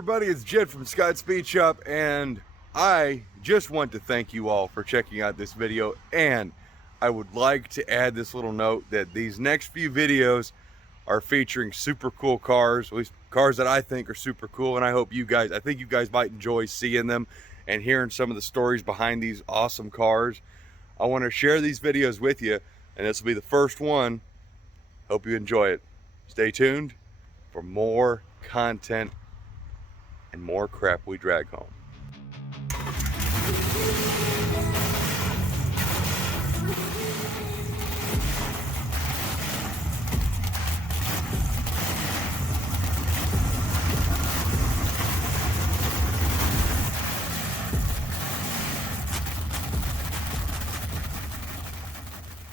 Everybody, it's Jed from Scott Speed Shop, and I just want to thank you all for checking out this video. And I would like to add this little note that these next few videos are featuring super cool cars, at least cars that I think are super cool, and I think you guys might enjoy seeing them and hearing some of the stories behind these awesome cars. I want to share these videos with you, and this will be the first one. Hope you enjoy it. Stay tuned for more content and more crap we drag home.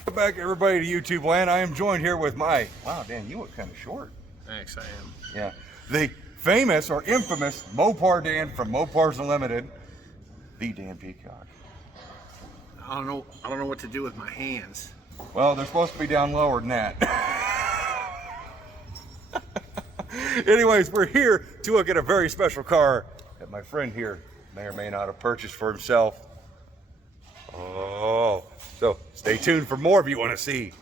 Welcome back, everybody, to YouTube land. I am joined here with my, wow, Dan, you look kind of short. Thanks, I am. Yeah, the famous or infamous Mopar Dan from Mopars Unlimited, the Dan Peacock. I don't know what to do with my hands. Well, they're supposed to be down lower than that. Anyways, we're here to look at a very special car that my friend here may or may not have purchased for himself. Oh, so stay tuned for more if you want to see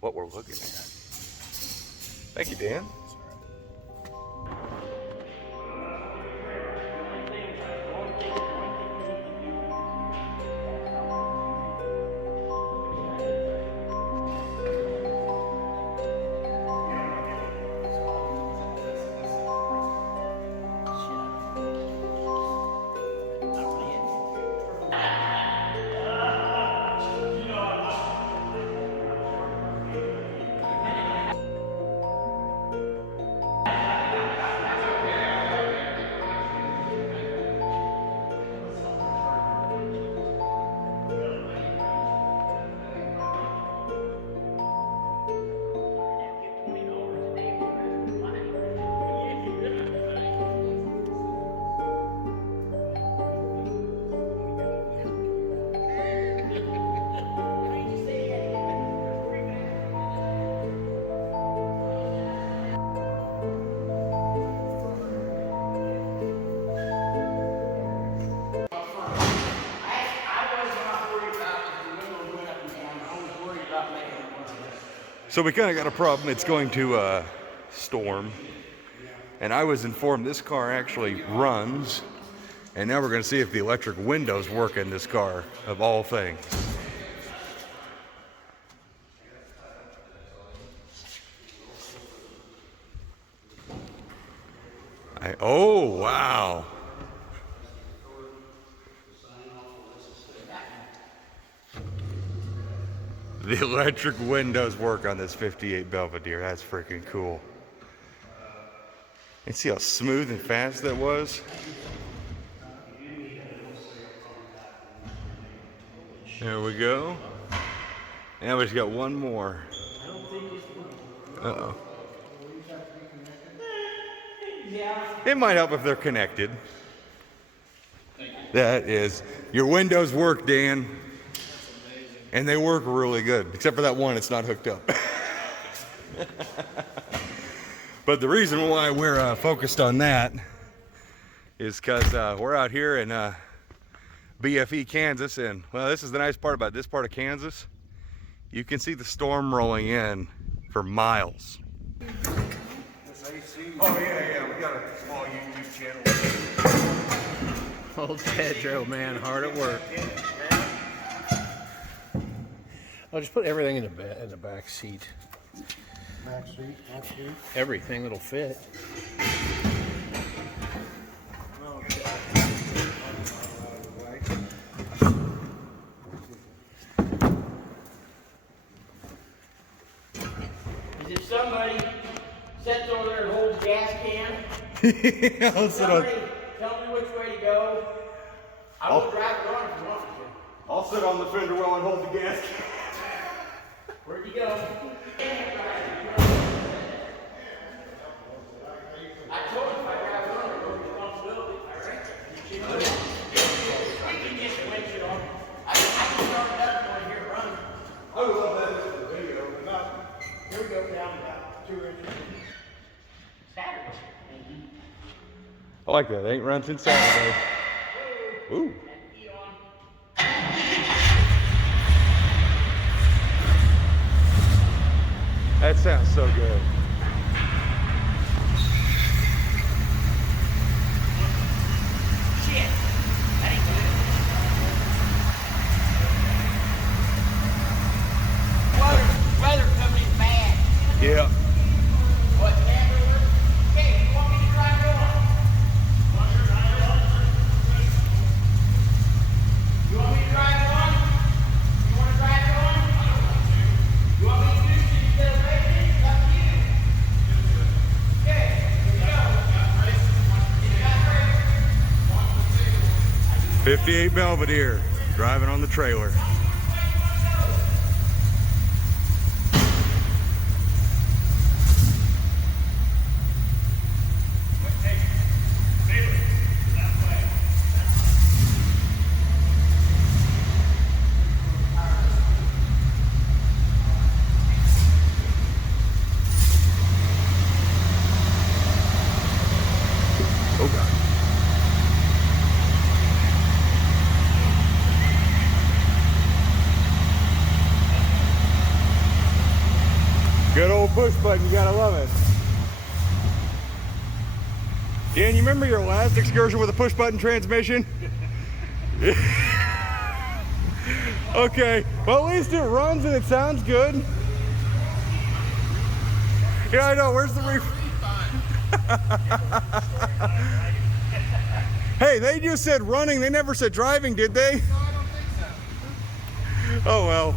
what we're looking at. Thank you, Dan. So we kind of got a problem. It's going to storm, and I was informed this car actually runs, and now we're going to see if the electric windows work in this car, of all things. Oh, wow. The electric windows work on this 58 Belvedere. That's freaking cool. And see how smooth and fast that was? There we go. Now we just got one more. Uh-oh. It might help if they're connected. That is, your windows work, Dan. And they work really good, except for that one, it's not hooked up. But the reason why we're focused on that is because we're out here in BFE, Kansas, and well, this is the nice part about this part of Kansas. You can see the storm rolling in for miles. Oh yeah, we got a small YouTube channel. Old Pedro, man, hard at work. I'll just put everything in the back seat. Back seat. Everything that'll fit. Is if somebody sits over there and holds a gas can, somebody tell me which way to go. I will drive it on if you want me to. I'll sit on the fender well and hold the gas can. Where'd you go? I told him if I drive it on, it's no responsibility. We can get the windshield on. I can start it up when I hear it running. I would love that for the video. Here we go, down about 2 inches. Saturday. I like that. Ain't run since Saturday. Ooh. That sounds so good. Shit. That ain't good. Weather coming in bad. Yeah. What, hamburger? Hey, you want me to drive it on? You want me to drive it on? You want to drive it on? You want me to do this instead of racing? It's up to you. Okay, here we go. You got 58 Belvedere, driving on the trailer. Oh God. Good old push button, you gotta love it. Dan, you remember your last excursion with a push button transmission? Okay, well at least it runs and it sounds good. Yeah, I know, where's the Hey, they just said running, they never said driving, did they? No, I don't think so. Oh well.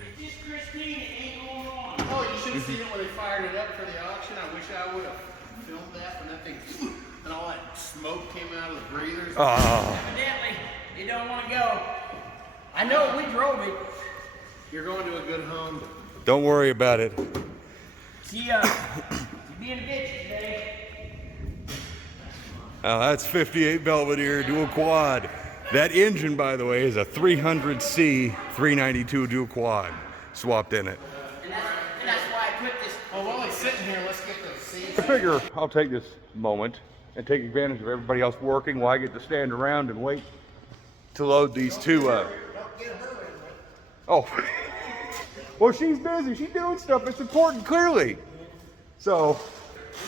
It's just Christine, it ain't going on. Oh, you should have seen it when they fired it up for the auction. I wish I would have filmed that when that thing and all that smoke came out of the breathers. Oh. Evidently, you don't want to go. I know we drove it. You're going to a good home. Don't worry about it. See, you being a bitch today. Oh, that's 58 Belvedere dual quad. That engine, by the way, is a 300C 392 dual quad swapped in it. And that's why I put this. Well, while it's sitting here, let's get those seats. I figure I'll take this moment and take advantage of everybody else working while I get to stand around and wait to load these two. Oh, well, she's busy. She's doing stuff that's important, clearly. So,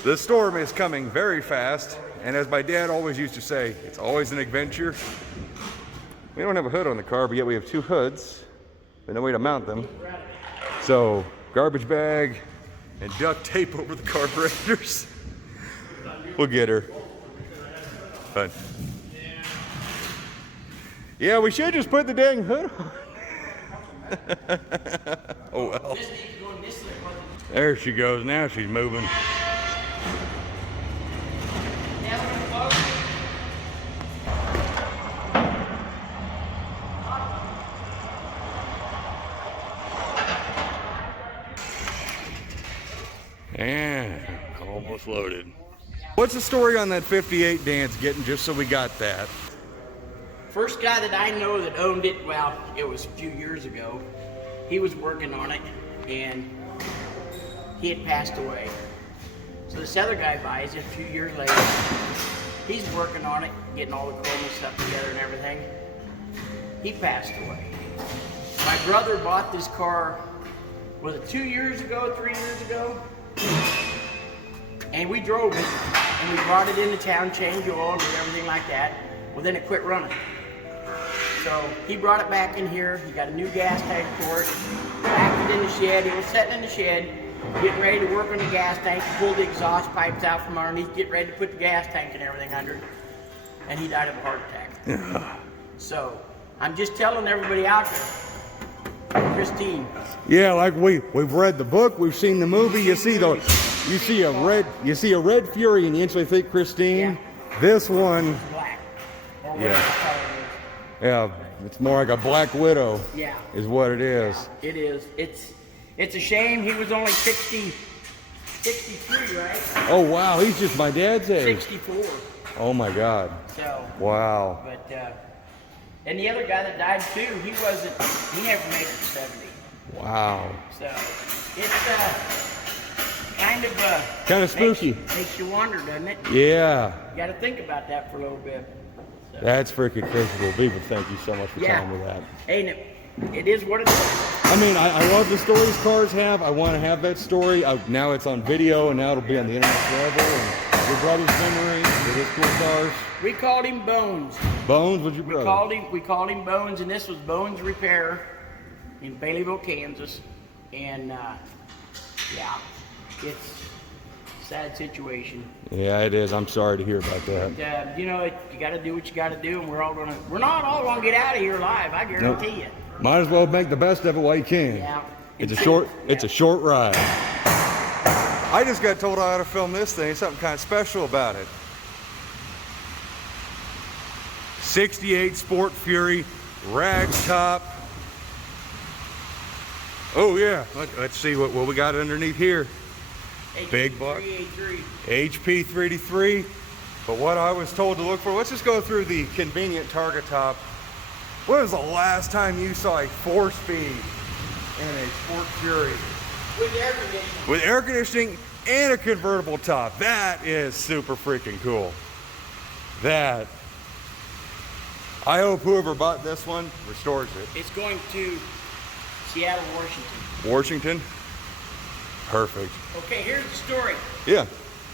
the storm is coming very fast, and as my dad always used to say, it's always an adventure. We don't have a hood on the car, but yet we have two hoods, but no way to mount them. So, garbage bag and duct tape over the carburetors. We'll get her. But yeah, we should just put the dang hood on. Oh well. This needs going this way. There she goes. Now she's moving. And almost loaded. What's the story on that 58 Dan's getting, just so we got that? First guy that I know that owned it, well, it was a few years ago. He was working on it, and he had passed away. So this other guy buys it a few years later. He's working on it, getting all the chrome and stuff together and everything. He passed away. My brother bought this car, was it 2 years ago, 3 years ago? And we drove it, and we brought it into town, changed oil, and everything like that. Well, then it quit running. So he brought it back in here. He got a new gas tank for it. Packed it in the shed. He was sitting in the shed, getting ready to work on the gas tank. He pulled the exhaust pipes out from underneath, getting ready to put the gas tank and everything under it. And he died of a heart attack. So I'm just telling everybody out there, Christine. Yeah, like we've read the book, we've seen the movie. You see a red Fury, and you instantly think Christine. Yeah. This one, Black. Or Yeah. whatever color it is. yeah, it's more like a Black Widow. Yeah. Is what it is. It is. It's a shame he was only 63, right? Oh wow, he's just my dad's age. 64. Oh my God. So. Wow. But and the other guy that died too, he never made it to 70. Wow. So it's kind of spooky. Makes you wonder, doesn't it? Yeah. You got to think about that for a little bit. So. That's freaking crazy. Well, Beaver, thank you so much for telling me that. Hey, it is what it is. I mean, I love the stories cars have. I want to have that story. Now it's on video, and now it'll be on the internet forever. And your brother's memory with his cool cars. We called him Bones. Bones was your brother? We called him Bones, and this was Bones Repair in Baileyville, Kansas. And yeah, it's a sad situation. Yeah, it is. I'm sorry to hear about that. And, you know, you got to do what you got to do, and we're not all gonna get out of here alive. I guarantee you. Might as well make the best of it while you can. Yeah. It's a short ride. I just got told I ought to film this thing. Something kind of special about it. 68 Sport Fury ragtop. Oh yeah. Let's see what we got underneath here. Big buck. HP 383. But what I was told to look for, let's just go through the convenient target top. When was the last time you saw a 4-speed in a Sport Fury? With air conditioning. With air conditioning and a convertible top. That is super freaking cool. That. I hope whoever bought this one restores it. It's going to Seattle, Washington. Washington? Perfect. Okay, here's the story. Yeah.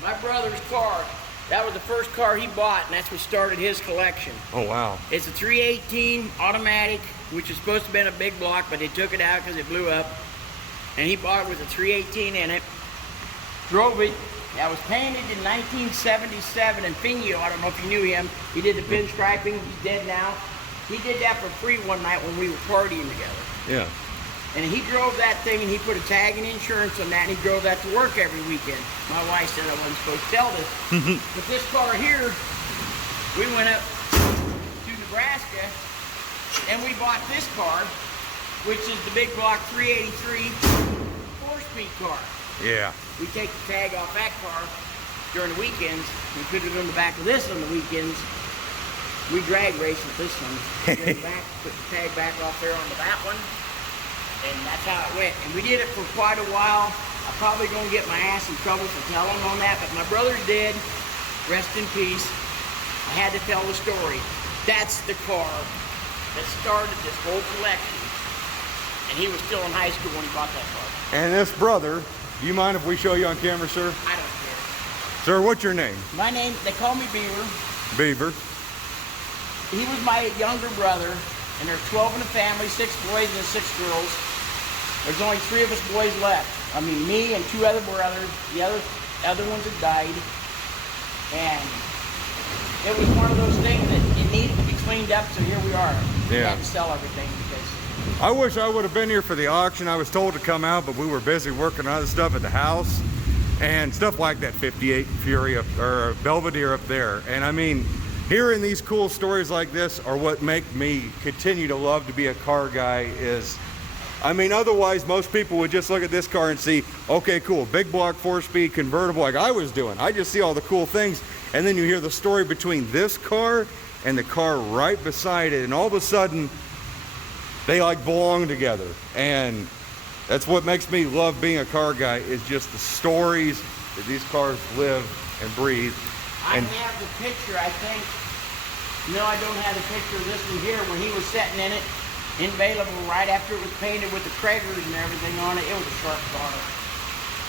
My brother's car, that was the first car he bought, and that's what started his collection. Oh, wow. It's a 318 automatic, which is supposed to have been a big block, but they took it out because it blew up. And he bought it with a 318 in it. Drove it. That was painted in 1977, and Finio, I don't know if you knew him, he did the pinstriping. He's dead now. He did that for free one night when we were partying together. Yeah. And he drove that thing, and he put a tag and insurance on that, and he drove that to work every weekend. My wife said I wasn't supposed to tell this. But this car here, we went up to Nebraska, and we bought this car, which is the big block 383 4-speed car. Yeah. We take the tag off that car during the weekends. We put it on the back of this on the weekends. We drag race with this one. Put the tag back off there onto that one. And that's how it went. And we did it for quite a while. I'm probably going to get my ass in trouble for telling on that, but my brother's dead. Rest in peace. I had to tell the story. That's the car that started this whole collection. And he was still in high school when he bought that car. And this brother, do you mind if we show you on camera, sir? I don't care. Sir, what's your name? My name, they call me Beaver. Beaver. He was my younger brother, and there's 12 in the family, 6 boys and 6 girls. There's only 3 of us boys left. I mean, me and 2 other brothers. The other ones had died. And it was one of those things that it needed to be cleaned up, so here we are. We had to sell everything because... I wish I would have been here for the auction. I was told to come out, but we were busy working on other stuff at the house. And stuff like that 58 Fury or Belvedere up there. And I mean, hearing these cool stories like this are what make me continue to love to be a car guy. I mean, otherwise most people would just look at this car and see, okay, cool, big block 4-speed convertible like I was doing. I just see all the cool things, and then you hear the story between this car and the car right beside it, and all of a sudden they like belong together. And that's what makes me love being a car guy, is just the stories that these cars live and breathe. I have the picture, I think. No, I don't have the picture of this one here when he was sitting in it in Baileyville right after it was painted with the Kragers and everything on it. It was a sharp car.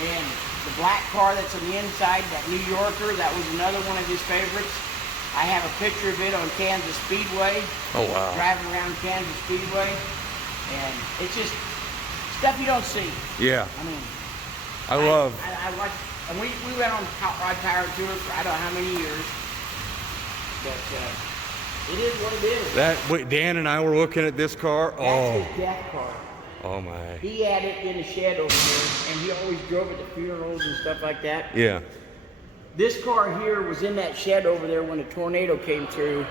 And the black car that's on the inside, that New Yorker, that was another one of his favorites. I have a picture of it on Kansas Speedway. Oh, wow. Driving around Kansas Speedway. And it's just stuff you don't see. Yeah. I mean, I love. I watched, and we went on Hot Rod Tire Tour for I don't know how many years. But it is what it is. Dan and I were looking at this car. That's his death car. Oh my. He had it in a shed over there, and he always drove it to funerals and stuff like that. Yeah. This car here was in that shed over there when a tornado came through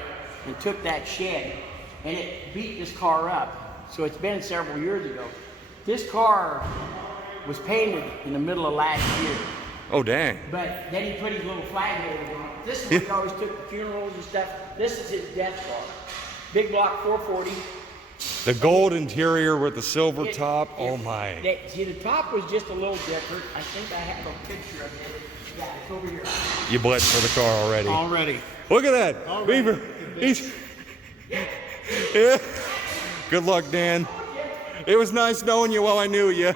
and took that shed, and it beat this car up. So it's been several years ago. This car was painted in the middle of last year. Oh dang. But then he put his little flag holder on it. This is what he always took to funerals and stuff. This is his death car. Big block 440. The gold interior with the silver top. Oh my. See, the top was just a little different. I think I have a picture of it. Yeah, it's over here. You blitzed for the car already. Already. Look at that. Already. Beaver. He's. Yeah. Good luck, Dan. It was nice knowing you while I knew you.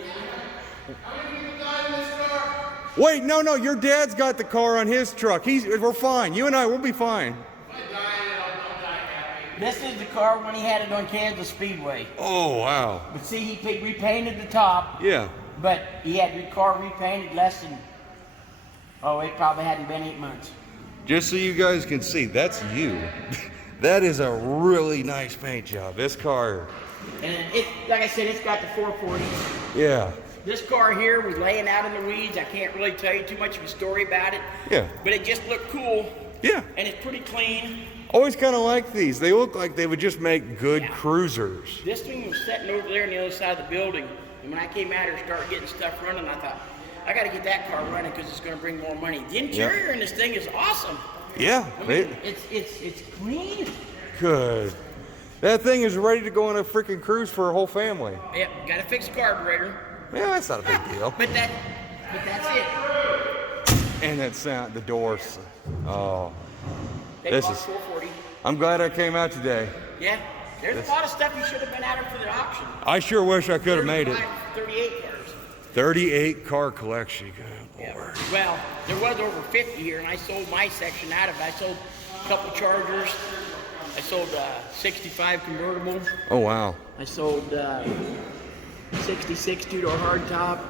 Wait, no, your dad's got the car on his truck. We're fine. You and I, we'll be fine. This is the car when he had it on Kansas Speedway. Oh, wow. But see, he repainted the top. Yeah. But he had the car repainted less than, it probably hadn't been 8 months. Just so you guys can see, that's you. That is a really nice paint job. This car. And it, like I said, it's got the 440. Yeah. This car here was laying out in the weeds. I can't really tell you too much of a story about it. Yeah. But it just looked cool. Yeah. And it's pretty clean. Always kind of like these. They look like they would just make good cruisers. This thing was sitting over there on the other side of the building. And when I came out here and started getting stuff running, I thought, I got to get that car running because it's going to bring more money. The interior in this thing is awesome. Yeah. I mean, it's clean. Good. That thing is ready to go on a freaking cruise for a whole family. Yep, got to fix the carburetor. Yeah, that's not a big deal. But that's it. And that sound, the doors. Oh. They This bought is. 440. I'm glad I came out today. Yeah, there's a lot of stuff you should have been out here for the auction. I sure wish I could have made it. 38 cars. 38 car collection. Good Yeah. Lord. Well, there was over 50 here, and I sold my section out of it. I sold a couple Chargers. I sold 65 convertible. Oh, wow. I sold 66 two-door hardtop,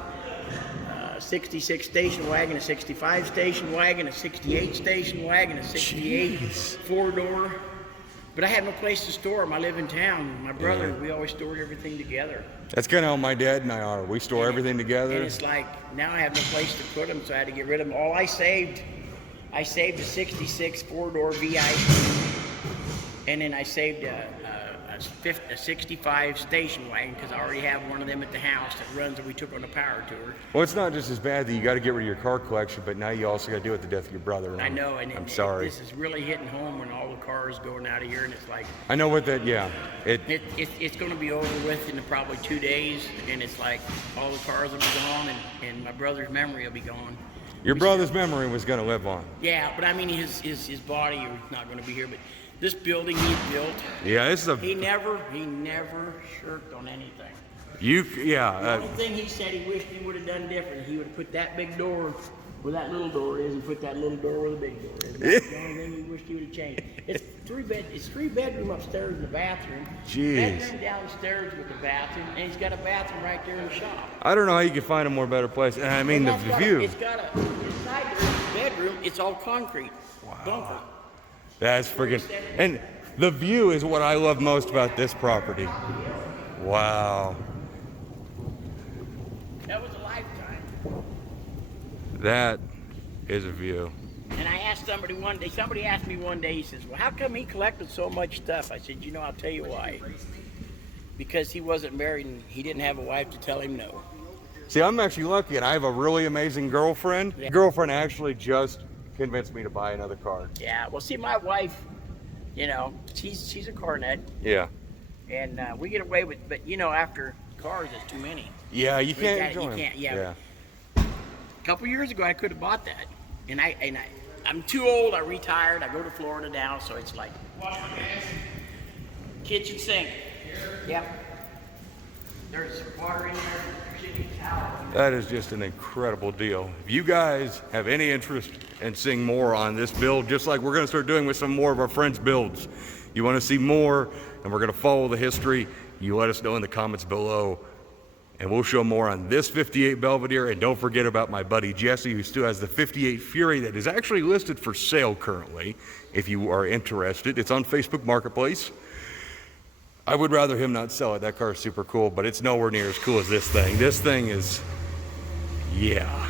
66 station wagon, a 65 station wagon, a 68 station wagon, a 68 four-door. But I had no place to store them. I live in town. My brother, we always stored everything together. That's kind of how my dad and I are. We store everything together. And it's like, now I have no place to put them, so I had to get rid of them. All I saved a 66 four-door VIP, and then I saved a 65 station wagon because I already have one of them at the house that runs that we took on a power tour. Well, it's not just as bad that you got to get rid of your car collection, but now you also got to deal with the death of your brother. I know, and I'm sorry. This is really hitting home when all the cars going out of here, and it's like I know what that. Yeah, it's going to be over with in probably 2 days, and it's like all the cars will be gone, and my brother's memory will be gone. Your brother's memory was going to live on. Yeah, but I mean his body is not going to be here, but. This building he built. Yeah, this is a. He never shirked on anything. The only thing he said he wished he would have done different. He would have put that big door where that little door is, and put that little door where the big door is. That's the only thing he wished he would have changed. It's three bedroom upstairs in the bathroom. Jeez. Bedroom downstairs with the bathroom, and he's got a bathroom right there in the shop. I don't know how you could find a more better place. I mean, the view. It's got inside the bedroom. It's all concrete. Wow. Bunker. That's freaking, and the view is what I love most about this property. Wow. That was a lifetime. That is a view. And I asked somebody asked me one day, he says, well, how come he collected so much stuff? I said, I'll tell you why. Because he wasn't married and he didn't have a wife to tell him no. See, I'm actually lucky, and I have a really amazing girlfriend. Yeah. Girlfriend actually just convinced me to buy another car. Yeah, well, see, my wife, she's a car nut. Yeah. And we get away with, but after cars, there's too many. Yeah, you can't enjoy You them. can't, yeah. A couple years ago, I could have bought that, and I'm too old. I retired. I go to Florida now, so it's like kitchen sink. Yep. There's water in there. That is just an incredible deal. If you guys have any interest in seeing more on this build, just like we're going to start doing with some more of our friends' builds, you want to see more, and we're going to follow the history, you let us know in the comments below, and we'll show more on this 58 Belvedere. And don't forget about my buddy Jesse, who still has the 58 Fury that is actually listed for sale currently. If you are interested, it's on Facebook Marketplace. I would rather him not sell it. That car is super cool, but it's nowhere near as cool as this thing. This thing is, yeah.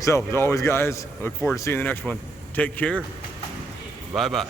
So, as always, guys, I look forward to seeing the next one. Take care. Bye-bye.